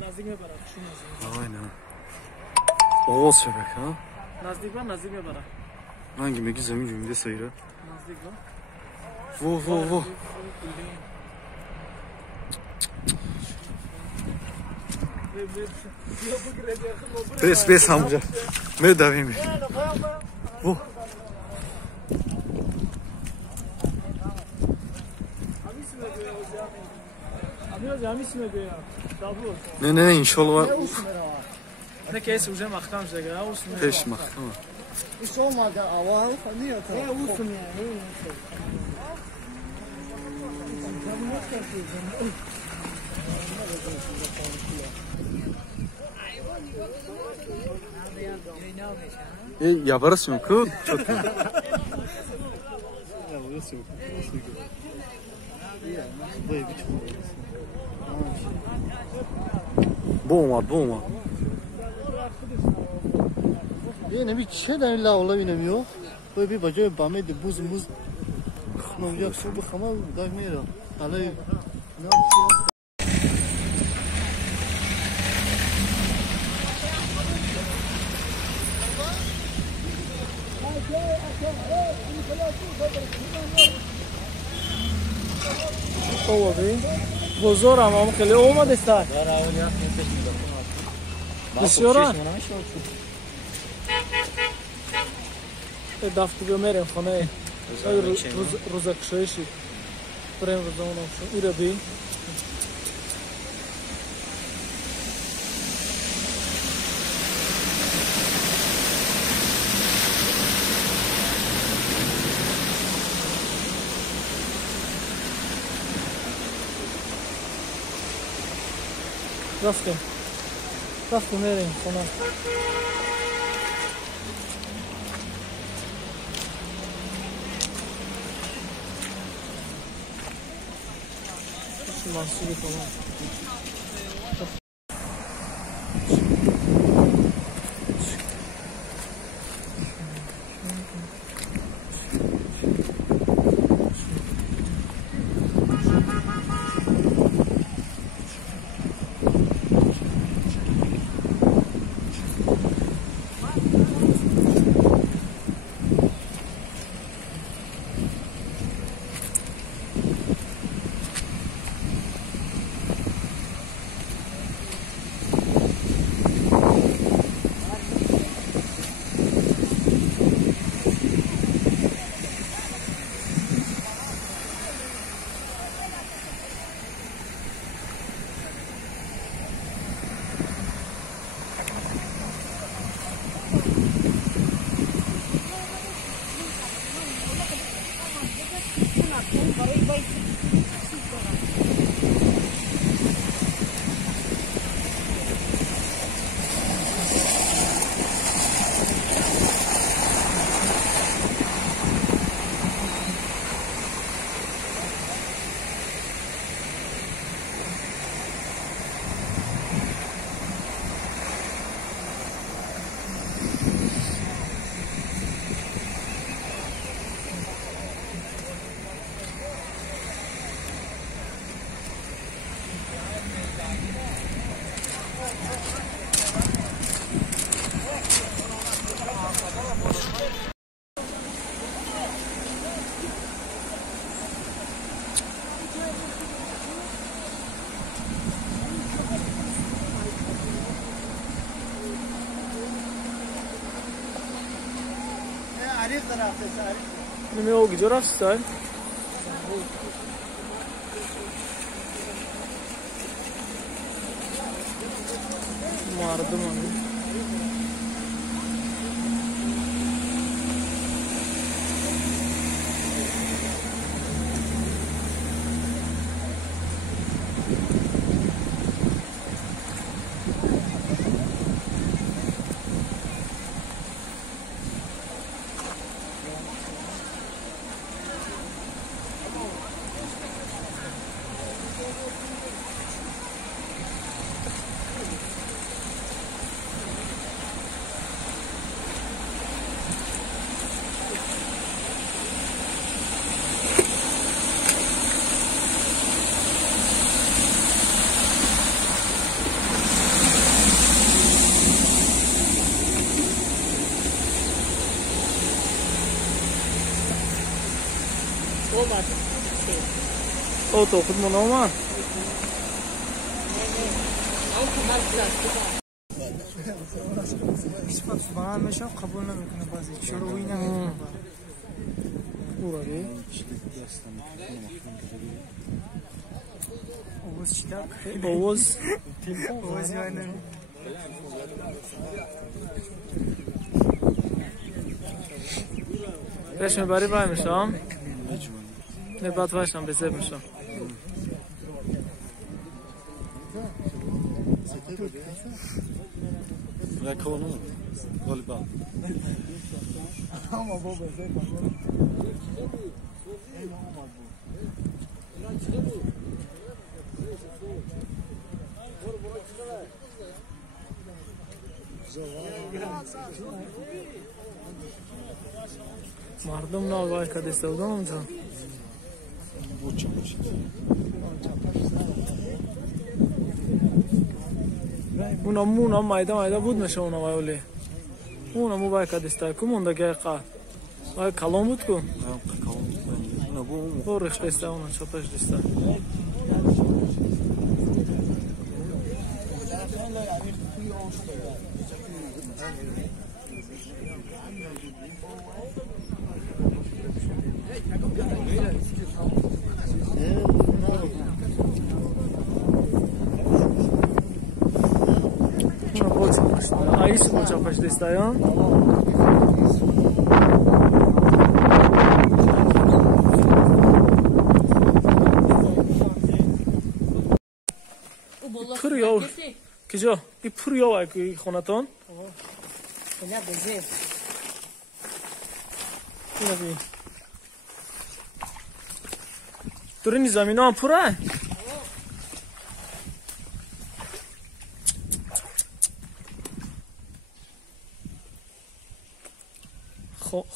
نزدیک میبرم. Aynen. Oğuz şebek ha. نزدیک میبرم. Hangi meki zemin cümle sayıra. نزدیک با. Vo. Bes amca. Ne davimi. Vo. Ne inşallah. Ne kez уже махтам şeker. Peş mahkama. Hiç olmadı ama niye tabii? Olsun yani. Yaparız mı kız? Çok. Boğma. Yine bir şey de illa olabilmiyor. Böyle bir bacağı bamedi buz. Ne yapacaksın bu kama daimera. Alay. Ne yapacağız? Oldu. Bozor ama خیلی اومده است. بسیار. دفتر میرم خانه. روزک شویشی. بریم روزانم شو. ایرا بی. رفتم میریم خونه. منصوری کنم. Nime o gidiyor hafiften. Mardım onu. او تو خود منوما با میشه قبول نمیکنه بازی شروعی نمیکنه اورالی اوز چیکار اوز اوز یعنی Weź mnie bari bari myślą. Nie bad właśnie bez myślą. Rekonu mu? Galiba. Ama baba sen Mardum na vay kad istedam amca. Buçuk. Muna mayda bud meşe ona vay öyle. Muna mu vay kad istay. Kumunda gel qa. Vay kalon bud ku. Ne bu mu? Doğru işte istay ona çapaş istay. Aí se não chapas de estação. Pır yol. Kijo, bir pır yol ay ki xonaton. Ne beze Yine bir. Durun zamina pura.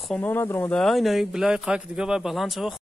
خونه ندارم. اینه بلای قاک دیگه باید بلند شوه.